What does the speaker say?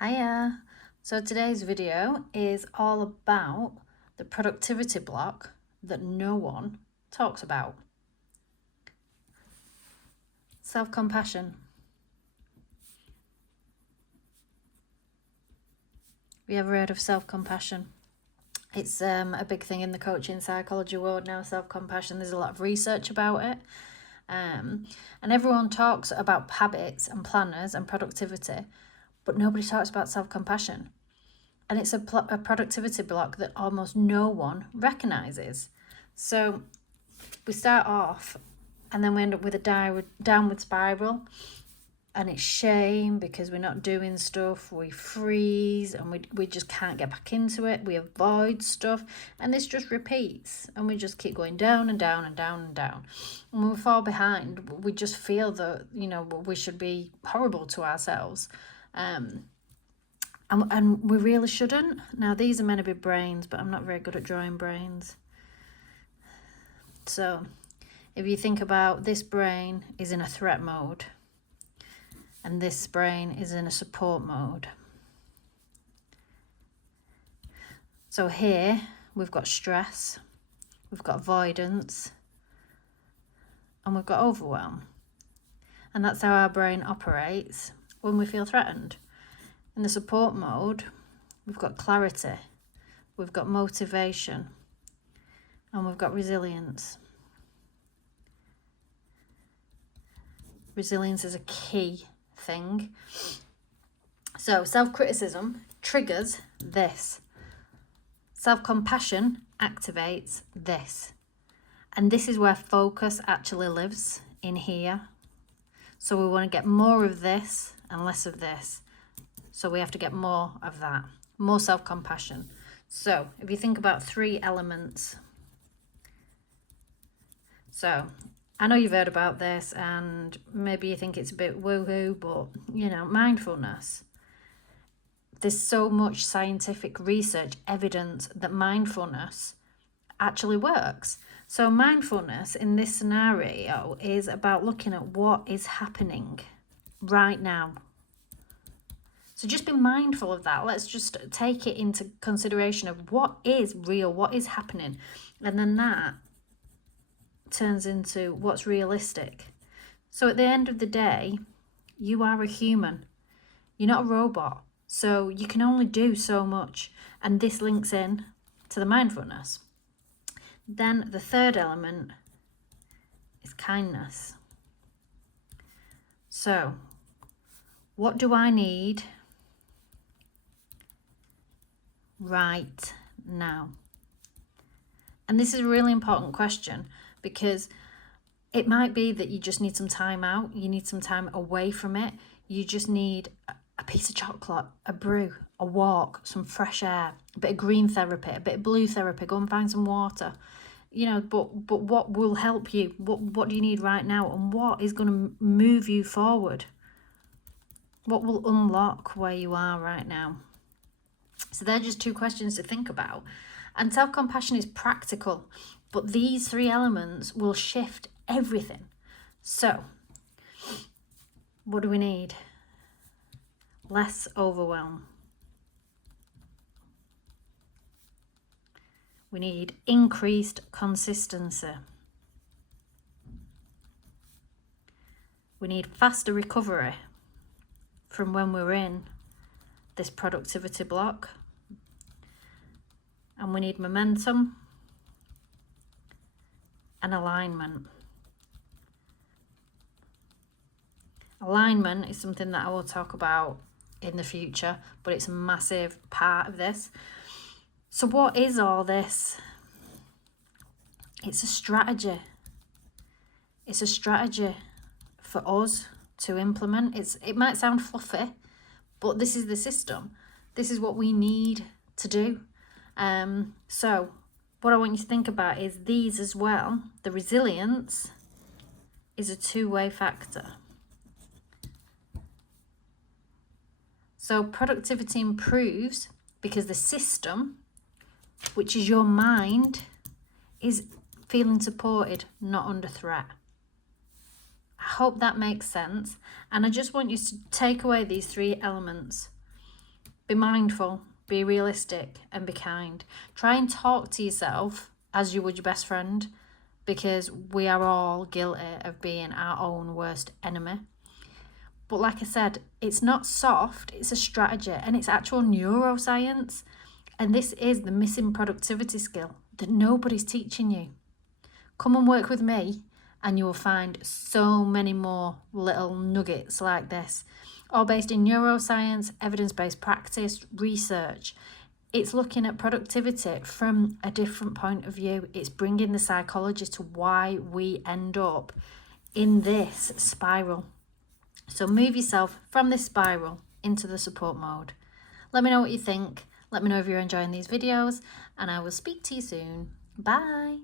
Hiya! So today's video is all about the productivity block that no one talks about. Self-compassion. Have you ever heard of self-compassion? It's a big thing in the coaching psychology world now, self-compassion. There's a lot of research about it. And everyone talks about habits and planners and productivity, but nobody talks about self-compassion. And it's a productivity block that almost no one recognises. So we start off and then we end up with a downward spiral, and it's shame because we're not doing stuff. We freeze and we just can't get back into it. We avoid stuff, and this just repeats, and we just keep going down and down and down and down. And when we fall behind, we just feel that, we should be horrible to ourselves. And we really shouldn't. Now, these are meant to be brains, but I'm not very good at drawing brains. So if you think about, this brain is in a threat mode and this brain is in a support mode. So here we've got stress, we've got avoidance, and we've got overwhelm. And that's how our brain operates when we feel threatened. In the support mode, we've got clarity, we've got motivation, and we've got resilience. Resilience is a key thing. So self-criticism triggers this. Self-compassion activates this. And this is where focus actually lives, in here. So we want to get more of this and less of this. So we have to get more of that, more self-compassion. So if you think about 3 elements. So I know you've heard about this and maybe you think it's a bit woo-hoo, but mindfulness. There's so much scientific research evidence that mindfulness actually works. So mindfulness in this scenario is about looking at what is happening right now. So just be mindful of that. Let's just take it into consideration of what is real, what is happening. And then that turns into what's realistic. So at the end of the day, you are a human. You're not a robot. So you can only do so much. And this links in to the mindfulness. Then the third element is kindness. So what do I need right now? And this is a really important question, because it might be that you just need some time out. You need some time away from it. You just need a piece of chocolate, a brew, a walk, some fresh air, a bit of green therapy, a bit of blue therapy. Go and find some water. But what will help you? What do you need right now? And what is going to move you forward? What will unlock where you are right now? So they're just 2 questions to think about. And self-compassion is practical, but these 3 elements will shift everything. So what do we need? Less overwhelm. We need increased consistency. We need faster recovery from when we're in this productivity block. And we need momentum and alignment. Alignment is something that I will talk about in the future, but it's a massive part of this. So what is all this? It's a strategy. It's a strategy for us to implement. It might sound fluffy, but this is the system. This is what we need to do. So what I want you to think about is these as well. The resilience is a 2-way factor. So productivity improves because the system, which is your mind, is feeling supported, not under threat. I hope that makes sense. And I just want you to take away these 3 elements. Be mindful, be realistic, and be kind. Try and talk to yourself as you would your best friend, because we are all guilty of being our own worst enemy. But like I said, it's not soft, it's a strategy, and it's actual neuroscience. And this is the missing productivity skill that nobody's teaching you. Come and work with me and you will find so many more little nuggets like this, all based in neuroscience, evidence-based practice, research. It's looking at productivity from a different point of view. It's bringing the psychology to why we end up in this spiral. So move yourself from this spiral into the support mode. Let me know what you think. Let me know if you're enjoying these videos, and I will speak to you soon. Bye.